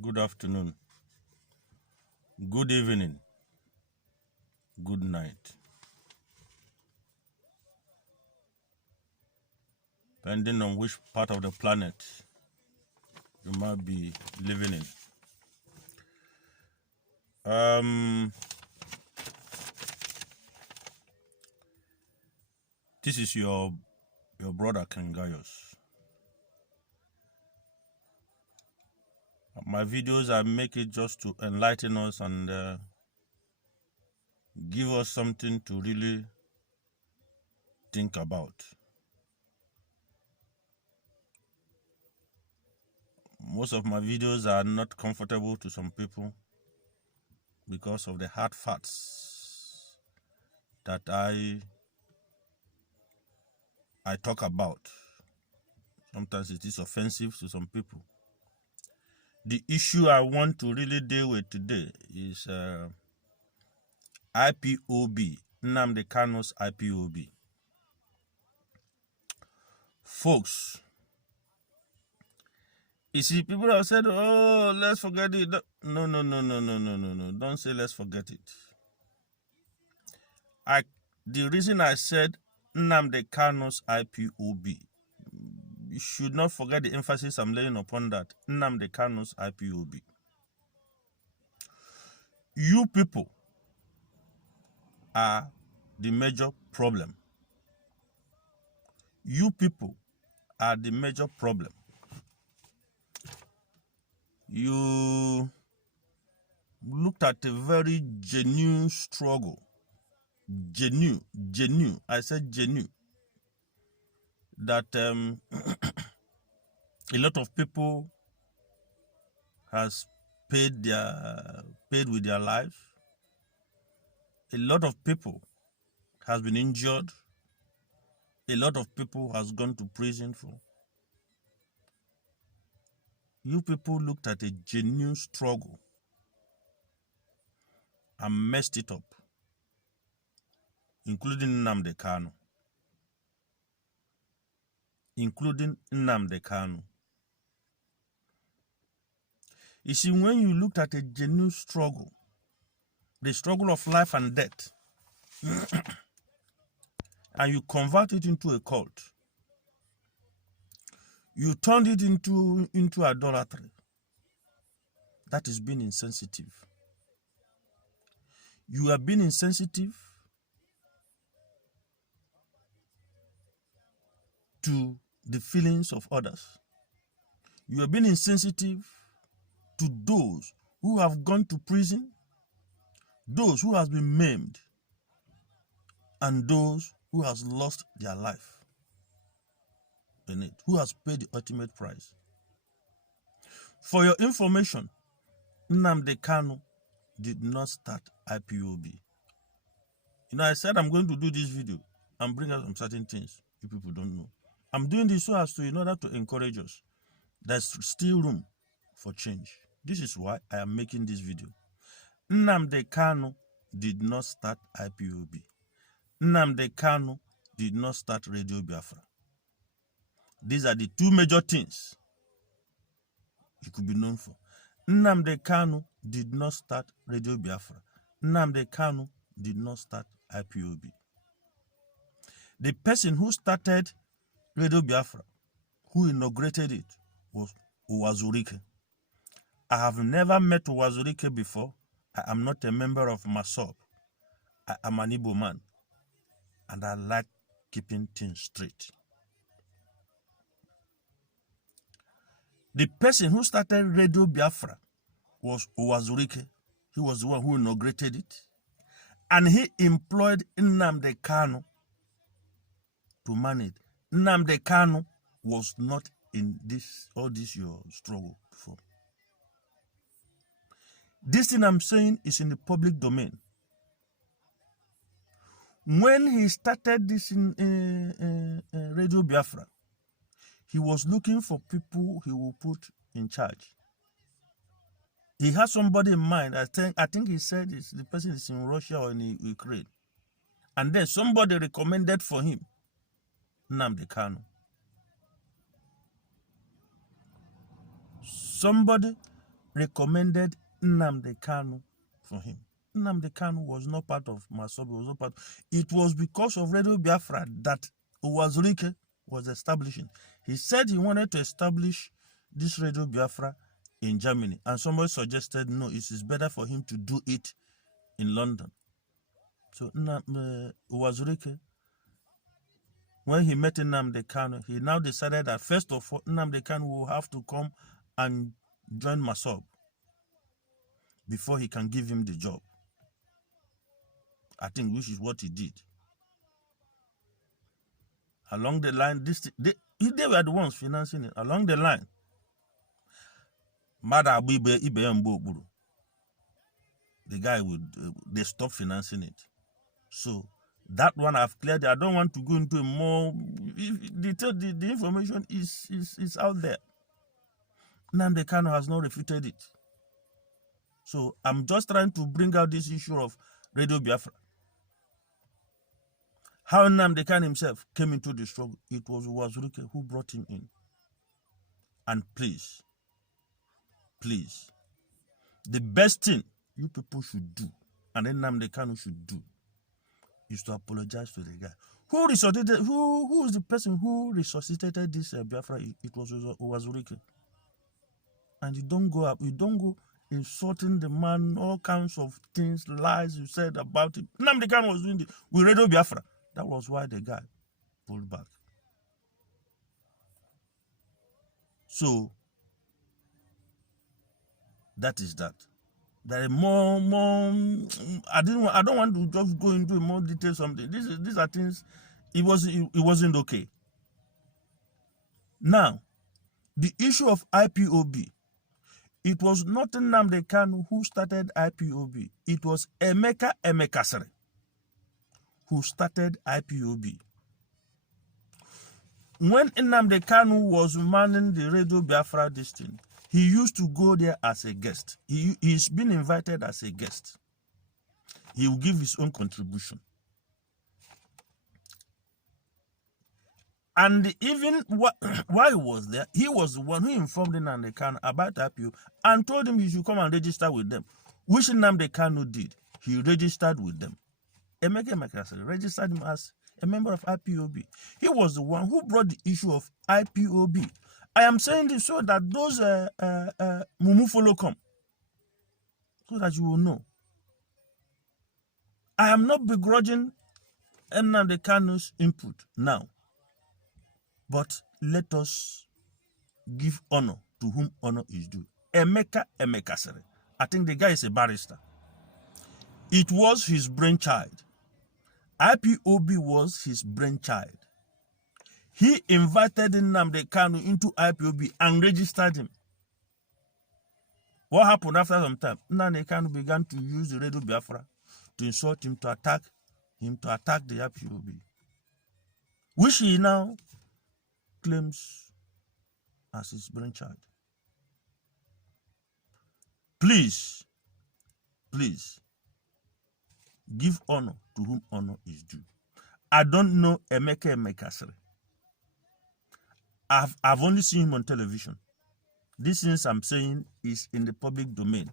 good afternoon, good evening, good night, depending on which part of the planet you might be living in. This is your brother Kangayos. My videos, I make it just to enlighten us and give us something to really think about. Most of my videos are not comfortable to some people because of the hard facts that I talk about. Sometimes it is offensive to some people. The issue I want to really deal with today is IPOB, Nnamdi Kanu's IPOB. Folks, you see, people have said, oh, let's forget it. No. Don't say let's forget it. The reason I said Nnamdi Kanu's IPOB, you should not forget the emphasis I'm laying upon that. Nnamdi Kanu's IPOB. You people are the major problem. You people are the major problem. You looked at a very genuine struggle. Genuine. I said genuine. That a lot of people has paid with their life. A lot of people has been injured. A lot of people has gone to prison for. You people looked at a genuine struggle and messed it up, including Nnamdi Kanu. You see, when you looked at a genuine struggle, the struggle of life and death, and you convert it into a cult, you turned it into idolatry. That is being insensitive. You are being insensitive to the feelings of others. You are being insensitive to those who have gone to prison, those who have been maimed, and those who has lost their life in it, who has paid the ultimate price. For your information, Nnamdi Kanu did not start IPOB. You know, I said I'm going to do this video and bring out some certain things you people don't know. I'm doing this so as to, in order to encourage us. There's still room for change. This is why I am making this video. Nnamdi Kanu did not start IPOB. Nnamdi Kanu did not start Radio Biafra. These are the two major things he could be known for. Nnamdi Kanu did not start Radio Biafra. Nnamdi Kanu did not start IPOB. The person who started Radio Biafra, who inaugurated it, was Uwazurike. I have never met Uwazurike before. I am not a member of MASOB. I am an Igbo man, and I like keeping things straight. The person who started Radio Biafra was Uwazurike. He was the one who inaugurated it. And he employed Nnamdi Kanu to man it. Nnamdi Kanu was not in all this your struggle before. This thing I'm saying is in the public domain. When he started this in Radio Biafra, he was looking for people he will put in charge. He had somebody in mind. I think he said the person is in Russia or in Ukraine. And then somebody recommended for him Nnamdi Kanu. Somebody recommended Nnamdi Kanu for him. Nnamdi Kanu was not part of Masobe, was not part. It was because of Radio Biafra that Uwazurike was establishing. He said he wanted to establish this Radio Biafra in Germany, and somebody suggested no, it is better for him to do it in London. So Uwazurike, when he met Nnamdi Kanu, he now decided that first of all, Nnamdi Kanu will have to come and join Masobe before he can give him the job. I think which is what he did. Along the line, they were the ones financing it. Along the line, the guy they stopped financing it. So that one I've cleared. I don't want to go into more. The information is out there. Nnamdi Kanu has not refuted it. So I'm just trying to bring out this issue of Radio Biafra. How Nnamdi Kanu himself came into the struggle. It was Uwazurike who brought him in. And please, the best thing you people should do, and then Nnamdi Kanu should do, is to apologize to the guy. Who is the person who resuscitated this Biafra? It was Uwazurike. And you don't go insulting the man, all kinds of things, lies you said about him. Nnamdi Kanu was doing it with Radio Biafra. That was why the guy pulled back. So that is that. There are more. I don't want to just go into more detail. Something. These are things. It wasn't okay. Now, the issue of IPOB. It was not Nnamdi Kanu who started IPOB. It was Emeka Emekasere who started IPOB. When Nnamdi Kanu was manning the Radio Biafra this thing, he used to go there as a guest. He's been invited as a guest. He will give his own contribution. And even while he was there, he was the one who informed Nnamdi Kanu about IPO and told him he should come and register with them, which Nnamdi Kanu did. He registered with them. Emeka Emekasere registered him as a member of IPOB. He was the one who brought the issue of IPOB. I am saying this so that those Mumu follow come, so that you will know. I am not begrudging Nnamdi Kanu's input now, but let us give honor to whom honor is due. Emeka Emekasere, I think the guy is a barrister. It was his brainchild. IPOB was his brainchild. He invited Nnamdi Kanu into IPOB and registered him. What happened after some time? Nnamdi Kanu began to use the Radio Biafra to insult him, to attack the IPOB, which he now claims as his brainchild. Please, give honor to whom honor is due. I don't know Emeka Emekasere. I've only seen him on television. These things I'm saying is in the public domain.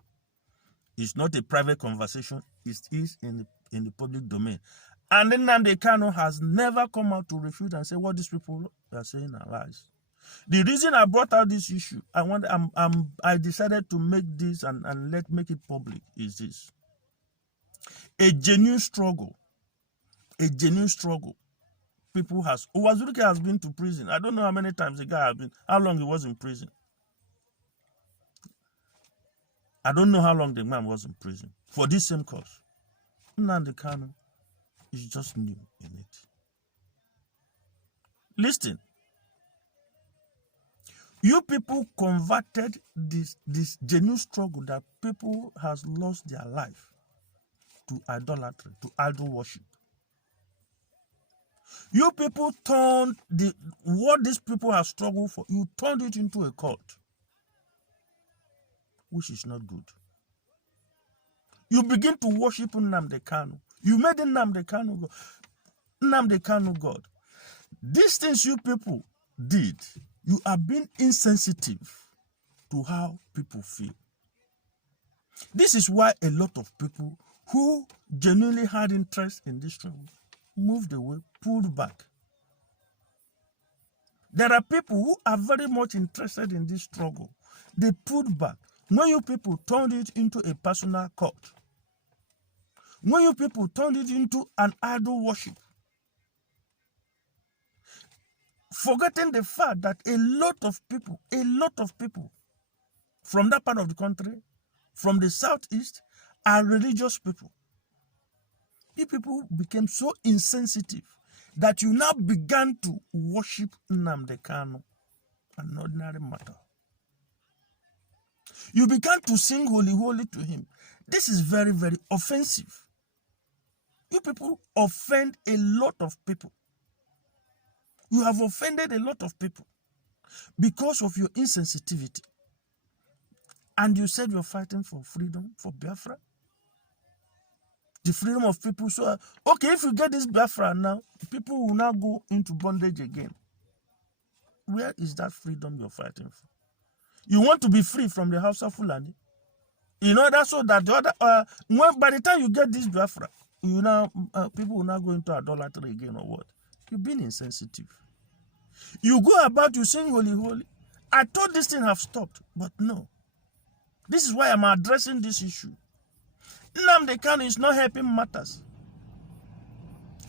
It's not a private conversation. It is in the public domain. And then Nnamdi Kanu has never come out to refute and say what these people are saying are lies. The reason I brought out this issue, I decided to make this and make it public is this. A genuine struggle. People Uwazurike has been to prison. I don't know how many times the guy has been, how long he was in prison. I don't know how long the man was in prison for this same cause. Nnamdi Kanu is just new in it. Listen, you people converted this genuine struggle that people has lost their life to idolatry, to idol worship. You people turned what these people have struggled for, you turned it into a cult, which is not good. You begin to worship Nnamdi Kanu. You made Nnamdi Kanu God. Nnamdi Kanu God. These things you people did, you are being insensitive to how people feel. This is why a lot of people who genuinely had interest in this struggle moved away, pulled back. There are people who are very much interested in this struggle. They pulled back. When you people turned it into a personal cult, when you people turned it into an idol worship, forgetting the fact that a lot of people from that part of the country, from the southeast, are religious people. You people became so insensitive that you now began to worship Nnamdi Kanu, an ordinary matter. You began to sing holy, holy to him. This is very, very offensive. You people offend a lot of people. You have offended a lot of people because of your insensitivity. And you said you're fighting for freedom, for Biafra. The freedom of people. So, okay, if you get this Biafra now, people will now go into bondage again. Where is that freedom you're fighting for? You want to be free from the house of Fulani? You know, that's so that the other, by the time you get this Biafra, you now, people will not go into idolatry again or what? You've been insensitive. You go about, you sing holy, holy. I thought this thing have stopped, but no. This is why I'm addressing this issue. Nnamdi Kanu is not helping matters.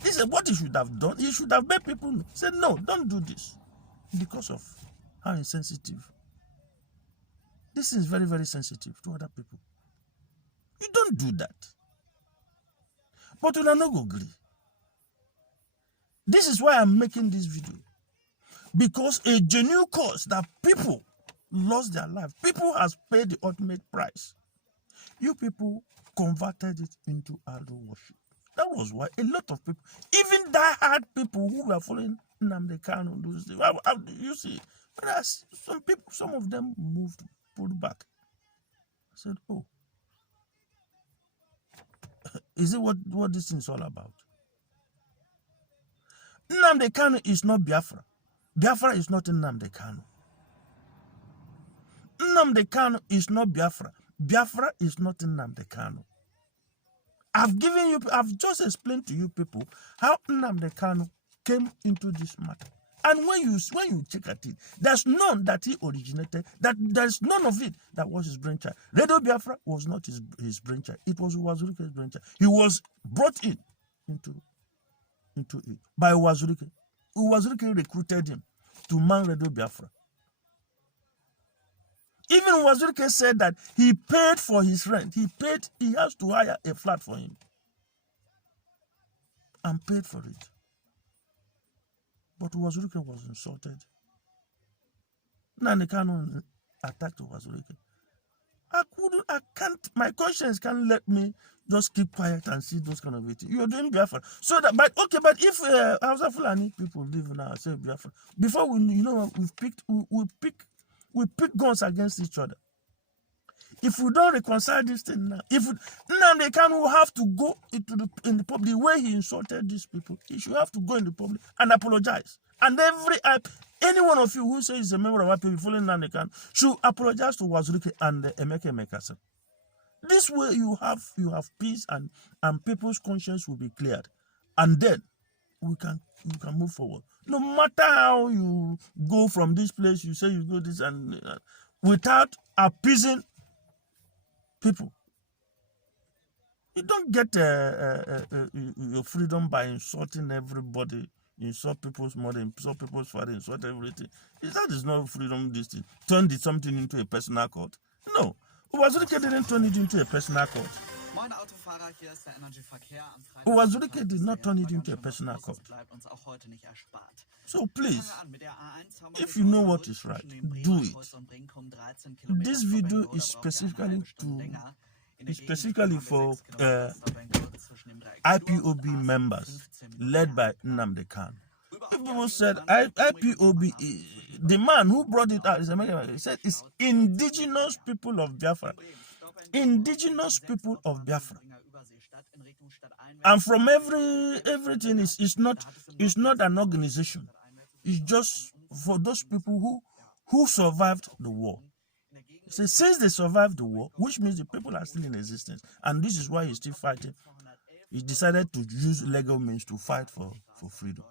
This is what he should have done. He should have made people know. Say, no, don't do this. Because of how insensitive. This is very, very sensitive to other people. You don't do that. But you don't go agree. This is why I'm making this video. Because a genuine cause that people lost their life. People has paid the ultimate price. You people converted it into idol worship. That was why a lot of people, even die-hard people who were following Nnamdi Kanu, those days, you see, some people, some of them moved, pulled back. I said, oh, is it what this thing is all about? Nnamdi Kanu is not Biafra. Biafra is not Nnamdi Kanu. Nnamdi Kanu is not Biafra. Biafra is not Nnamdi Kanu. I've just explained to you people how Nnamdi Kanu came into this matter. And when you check at it, there's none that he originated, there's none of it that was his brainchild. Radio Biafra was not his brainchild. It was Uwazurike's brainchild. He was brought into it by Uwazurike. Uwazurike recruited him to man Radio Biafra. Even Uwazurike said that he paid for his rent. He has to hire a flat for him. And paid for it. But Uwazurike was insulted. Nnamdi Kanu attacked Uwazurike. My conscience can't let me just keep quiet and see those kind of things. You're doing Biafra. So that, but if Hausa Fulani people live now, say Biafra, before we pick guns against each other. If we don't reconcile this thing now, Nnamdi Kanu will have to go in the public, the way he insulted these people, he should have to go in the public and apologize. And any one of you who says he's a member of IPOB following Nnamdi Kanu should apologize to Uwazurike and Emeka Emekasa. This way you have peace and people's conscience will be cleared. And then you can move forward. No matter how you go from this place, you say you go this and without appeasing people. You don't get your freedom by insulting everybody, insult people's mother, insult people's father, insult everything. That is not freedom. This thing turned something into a personal court. No, Uwazurike didn't turn it into a personal court. Uwazurike did not turn it into a personal court. So please, if you know what is right, do it. This video is specifically for IPOB members led by Nnamdi Kanu. People said IPOB, the man who brought it out, he said it's indigenous people of Biafra. Indigenous people of Biafra. And from everything it's not an organization. It's just for those people who survived the war. So since they survived the war, which means the people are still in existence, and this is why he's still fighting. He decided to use legal means to fight for freedom.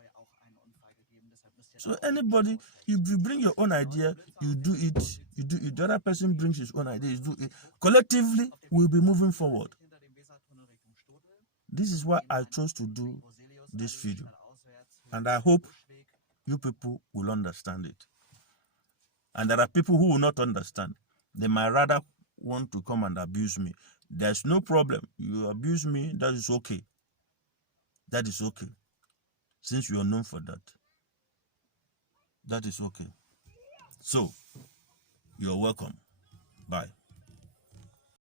So anybody, if you bring your own idea, you do it. The other person brings his own idea, you do it. Collectively, we'll be moving forward. This is why I chose to do this video. And I hope you people will understand it. And there are people who will not understand. They might rather want to come and abuse me. There's no problem. You abuse me, that is okay. That is okay. Since you are known for that. That is okay. So, you're welcome. Bye.